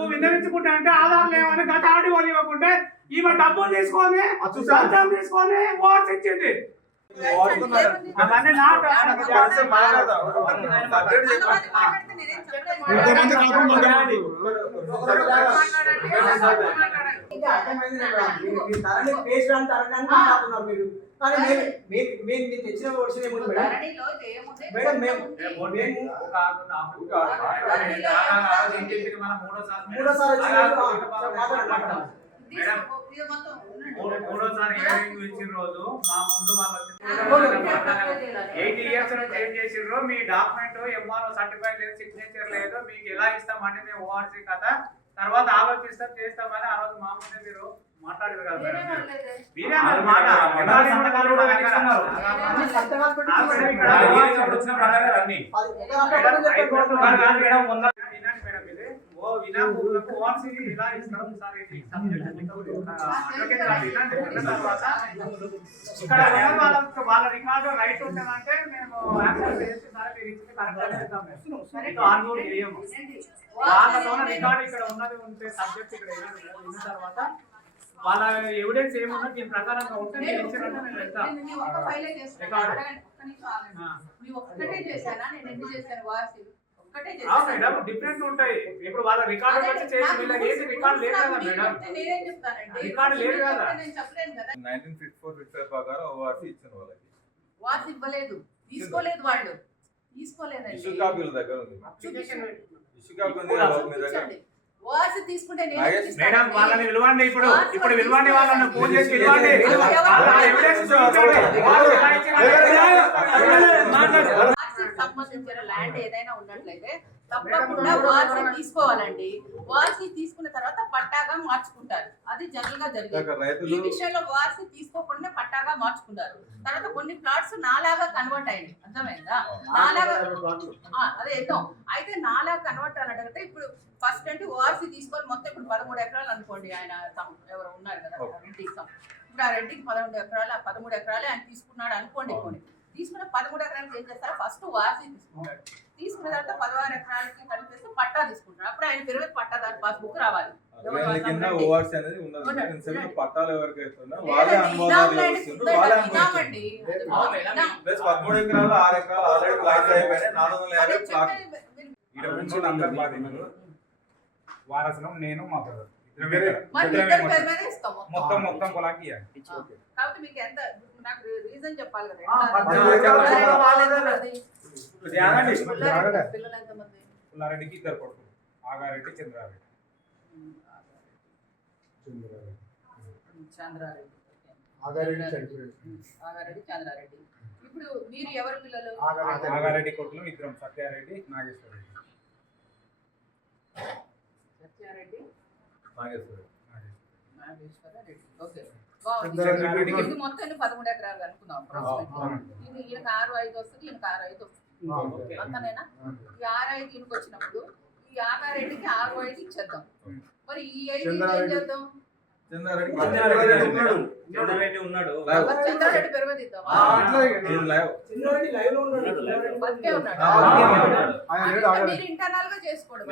నువ్వు విన్నవించుకుంటా అంటే ఆధార్ లేవని గత ఆడియోలు ఇవ్వకుంటే ఈమె డబ్బులు తీసుకొని సంతం తీసుకొని ఓట్స్ ఇచ్చింది. అవన్నీ నా తెచ్చిన వర్షన్ ఏముంది మేడం? మూడోసారి హియరింగ్ ఇచ్చిన రోజు మా ముందు వాళ్ళు 8 years నుంచి ఏం చేసిండ్రు, మీ డాక్యుమెంట్ ఎంఆర్ఓ సర్టిఫైడ్ లేదు, సిగ్నేచర్ లేదు, మీకు ఎలా ఇస్తామంటే మేము ఓఆర్సీ కదా తర్వాత ఆలోచిస్తాం చేస్తామని ఆ రోజు మా ముందే మీరు మాట్లాడారు కదా మేడం. మీరే అన్నారు మాట. సంతకాలు కూడా పెట్టిస్తున్నారు. వినాయకులకు ఓఆర్సీ ఇలా ఇస్తాం సార్. ఇక్కడ వాళ్ళ రికార్డు రైట్ ఉంటుందంటే మేము యాక్సెప్ట్ చేసి సరే మీరు ఇచ్చి కరెక్ట్ చేస్తాం. ఆర్గ్యూ చేయము. వాళ్ళతో రికార్డు ఇక్కడ ఉన్నది ఉంటే సబ్జెక్ట్ ఇక్కడ విన్న తర్వాత వాళ్ళ ఎవిడెన్స్ ఏమున్నా దీని ప్రకారంగా ఉంటే నేను ఇచ్చినట్టు నేను వెళ్తాను. మేడం డిఫరెంట్ ఉంటాయి. ఇప్పుడు వాళ్ళ రికార్డు వచ్చి చేసి వీళ్ళకి ఏది రికార్డు లేదు కదా మేడం. రికార్డు లేదు కదా. 1954 ప్రకారం ఓఆర్సీ ఇచ్చిన వాళ్ళకి వార్స్ ఇవ్వలేదు, తీసుకోలేదు, వాళ్ళు తీసుకోలేదండి. ఇష్యూ కాపీల దగ్గర ఉంది. ఇష్యూ కాపీ ఉంది మీ దగ్గర. వార్స్ తీసుకుంటే మేడం వాళ్ళని పిలవండి. ఇప్పుడు పిలవండి, వాళ్ళని ఫోన్ చేసి పిలవండి. సంబంధించిన ల్యాండ్ ఏదైనా ఉన్నట్లయితే తప్పకుండా వార్సి తీసుకోవాలండి. వార్సి తీసుకున్న తర్వాత పట్టాగా మార్చుకుంటారు. అది జనరల్ గా జరిగింది. ఈ విషయంలో వార్సి తీసుకోకుండా పట్టాగా మార్చుకున్నారు. తర్వాత కొన్ని ప్లాట్స్ నాలాగా కన్వర్ట్ అయ్యాయి. అర్థమైందా? నాలాగా అదే ఎన్నో అయితే నాలాగా కన్వర్ట్ అని అడిగితే ఇప్పుడు ఫస్ట్ అంటే వార్సి తీసుకొని మొత్తం ఇప్పుడు 13 ఎకరాలు అనుకోండి. ఆయన ఎవరు ఉన్నారు కదా రెడ్డి, ఇప్పుడు ఆ రెడ్డికి 11 ఎకరాలు 13 ఎకరాలు ఆయన తీసుకున్నాడు అనుకోండి. తీసుకున్న 13 ఎకరాలకి ఏం చేస్తారు, ఫస్ట్ వార్సి తీసుకుంటాడు. తీసుకున్న తర్వాత 16 ఎకరాలకి కలిపేస్తే పట్టా తీసుకుంటాడు. అప్పుడు ఆయన పేరు మీద పట్టాదారు పాస్బుక్ రావాలి. పట్టాలు ఎవరికైతే వాళ్ళే అనుభవాలు చేస్తున్నారు. వాళ్ళే అనుభవించండి. 13 ఎకరాలు 6 ఎకరాలు ఆల్రెడీ ప్లాట్స్ అయిపోయినాయి. 450 వారసనం నేను మా బ్రదర్ మొత్తం పొలాకి కాబట్టి మీకు ఎంత నాకు రీజన్ చెప్పాలి కదా. పిల్లలు ఎంతమంది? పుల్లారెడ్డికి 2 కొడుకులు, ఆగారెడ్డి చంద్రారెడ్డి. ఆగారెడ్డి చంద్రారెడ్డి. ఇప్పుడు మీరు ఎవరి పిల్లలు? ఆగారెడ్డి కొడుకులు 2, సత్యారెడ్డి నాగేశ్వర రెడ్డి. సత్యారెడ్డి నాగేశ్వర రెడ్డి. ఓకే, ఇది మొత్తం 13 ఎకరాలు అనుకుందాం. ఇది ఈయనకు 6-5 వస్తుంది, ఈయనకు 6-5 వస్తుంది. అంతనేనా? ఈ 6-5 ఈయనకు వచ్చినప్పుడు ఈ ఆగారెడ్డికి 6-5 ఇచ్చేద్దాం. మరి ఈ 5 ఏం చేద్దాం? చంద్రారెడ్డి ఉన్నాడు. చంద్రారెడ్డి పెరగదిద్దాం. మీరు ఇంటర్నల్ గా చేసుకోండి.